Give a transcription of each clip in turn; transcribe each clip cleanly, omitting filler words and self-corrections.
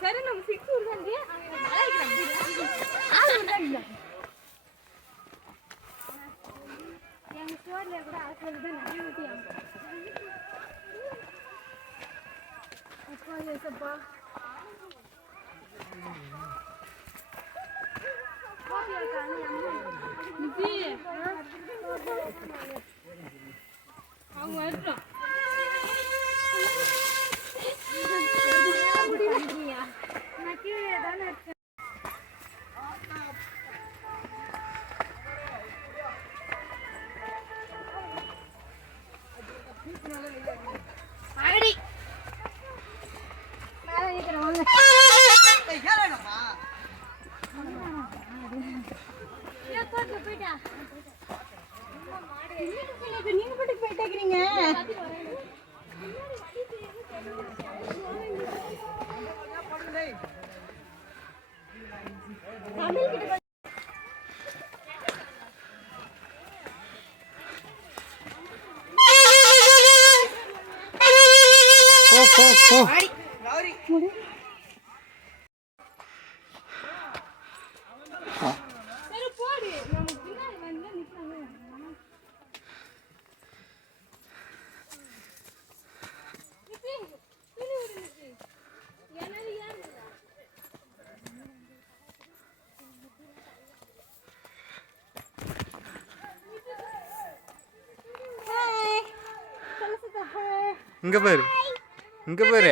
சரி நம்ம 6 உருதாண்டி எங்க ஸ்டோர்ல கூட ஆஸ்பத்திரி தான் நிறைய ஊத்தியாங்க அப்பா ஏசப்பா கோபியா காணி அம்மா நிதி அவங்க வரட்டும் நான் கீழே தானே இருக்கேன் அடி மேல நிக்கிறேன் வாங்க போயிட்டா நீங்க போட்டு போயிட்டேங்கிறீங்க இங்க பாரு இங்க பாரு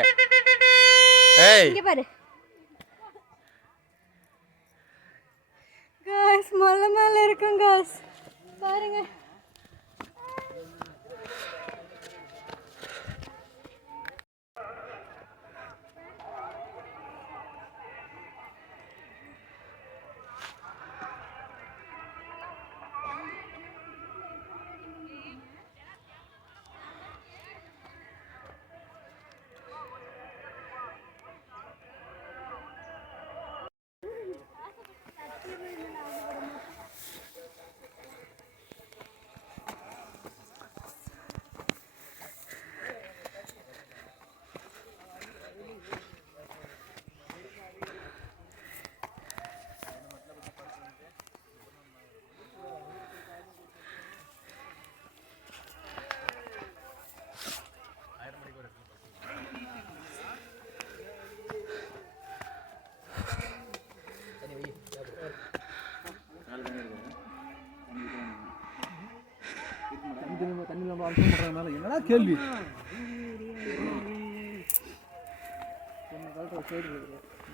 ஏய் இங்க பாரு गाइस மலை மேல இருக்கேன் गाइस பாருங்க தண்ணியில் நம்ம அம்சம் பண்ணுறதுனால என்னடா கேள்வி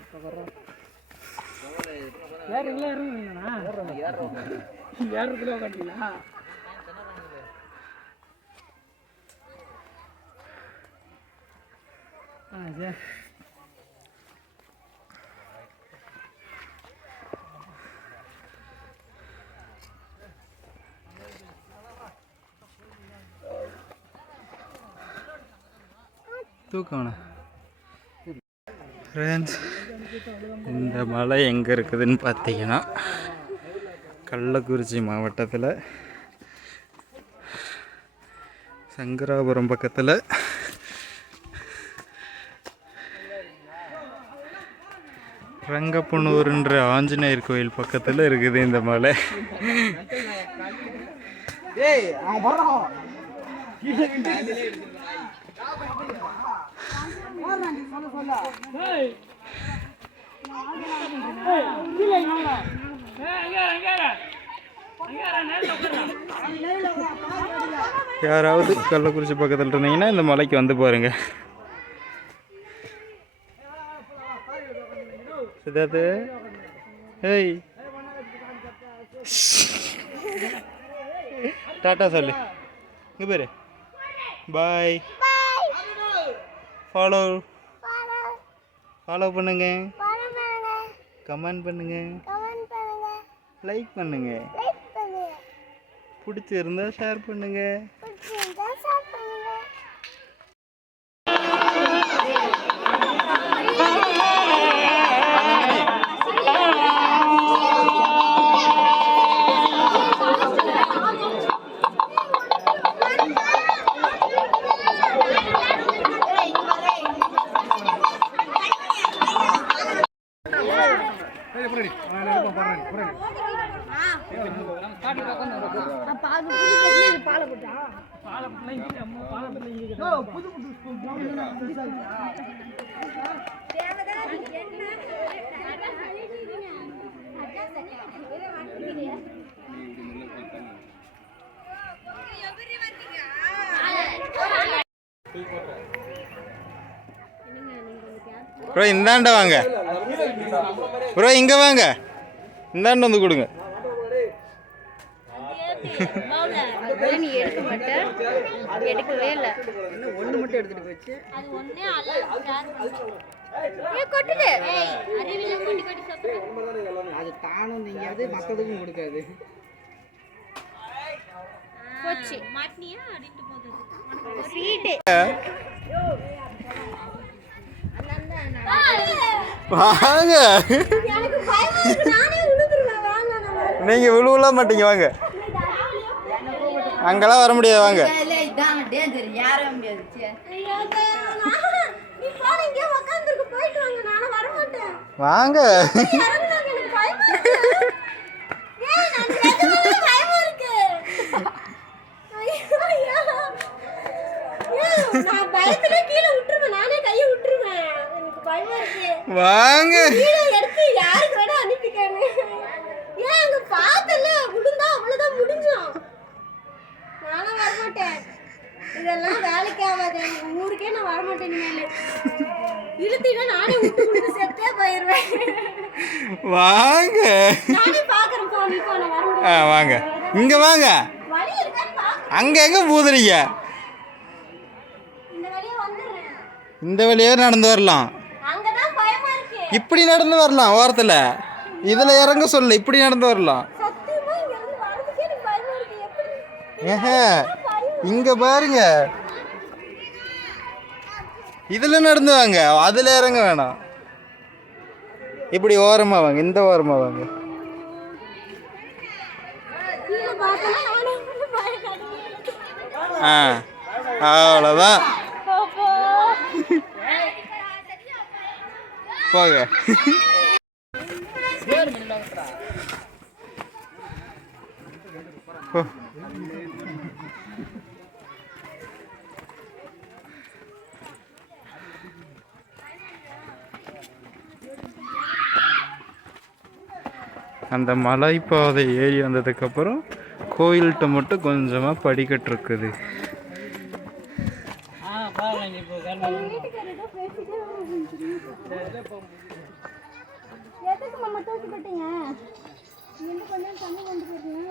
இப்போ வர்றோம் வேறு எல்லாம் இறங்குங்கண்ணா ஏறுறதுல உட்காந்துங்களா ஆ சரி தூக்கம் ஃப்ரெண்ட்ஸ் இந்த மலை எங்கே இருக்குதுன்னு பார்த்தீங்கன்னா கள்ளக்குறிச்சி மாவட்டத்தில் சங்கராபுரம் பக்கத்தில் ரங்கப்பனூர்ன்ற ஆஞ்சநேயர் கோயில் பக்கத்தில் இருக்குது இந்த மலை. யாராவது கள்ளக்குறிச்சி பக்கத்தில் இருந்தீங்கன்னா இந்த மலைக்கு வந்து பாருங்க. சித்தார்த்து, ஹேய் டாட்டா சொல்லு. இங்கே பேரு பாய். ஃபாலோ பண்ணுங்க, கமெண்ட் பண்ணுங்க, லைக் பண்ணுங்க, பிடிச்சிருந்தா ஷேர் பண்ணுங்க. ப்ரோ இந்தாண்ட வாங்க ப்ரோ இங்கே வாங்க இந்தாண்ட வந்து கொடுங்க. நீ எடுக்க மாட்டேன், எடுக்கவே இல்லை. ஒன்று மட்டும் எடுத்துட்டு போச்சு. அது ஒண்ணே கொட்டுது. அறிவில கொட்டி கொட்டி சாப்பிடு. அது தானும் நீங்காது மற்றதுக்கும் கொடுக்காது. போச்சு மாட்டினியா அடிட்டு போகுது. ஸ்வீட் வாங்க எனக்கு பயமா இருக்கு. நானே விழுந்துருவேன். வாங்க நம்ம. நீங்க விழுவலாம் மாட்டீங்க வாங்க. அங்கெல்லாம் வர முடியாது வாங்க. இல்ல இதான் டேஞ்சர். யாரே முடியாது. ஐயோ நீ போற இங்க உட்கார்ந்திருக்கு. போயிட்டு வாங்க. நானே வர மாட்டேன். வாங்க. இறங்குங்க. எனக்கு பயமா இருக்கு. ஏய் நான் நிஜமாவே பயமா இருக்கு. ஐயோ நான் பயத்துல கீழே விட்டுருவேன். நானே கையை விட்டுருவேன். எனக்கு பயமா இருக்கு. வாங்க. கீழே எடுத்து யாருக்கு வேணா அனுப்பிக்கானு. ஏன் அங்க பார்த்தல விழுந்தா அவ்வளவுதான் முடிஞ்சோம். நானும் வரமாட்டேன். இதெல்லாம் வேலைக்கு ஆகாது. ஊருக்கே நான் வரமாட்டேன். இனிமேல் இழுத்தீங்கன்னா நானே விட்டு கொடுத்து செத்தே போயிடுவேன். வாங்க. நானே பாக்குறேன். போ நீ போ. நான் வர முடியாது. வாங்க இங்க வாங்க. வழி இருக்கான்னு பாக்குறேன். அங்க எங்க பூதுறீங்க? இந்த வழியா வந்துடுறேன். இந்த வழியே நடந்து வரலாம். அங்கதான் பயமா இருக்கு. இப்படி நடந்து வரலாம் ஓரத்துல. இதுல இறங்க சொல்ல இப்படி நடந்து வரலாம். சத்தியமா இங்க இருந்து வரதுக்கே எனக்கு பயமா இருக்கு. எப்படி ஏஹே இங்க பாருங்க. இதுல நடந்து வாங்க. அதுல இறங்க வேணாம். இப்படி ஓரமா வாங்க. இந்த ஓரமா வாங்க. கீழே பார்த்தா நானே வந்து பயப்படுவேன். அவ்வளோதான். போங்க. அந்த மலைப்பாதை ஏறி வந்ததுக்கப்புறம் கோயில்கிட்ட மட்டும் கொஞ்சமாக படிக்கட்டு இருக்குது. எதுக்கு மாமா தூக்கி போட்டீங்க? கொஞ்சம் தண்ணி கொண்டு போயிருக்கீங்க.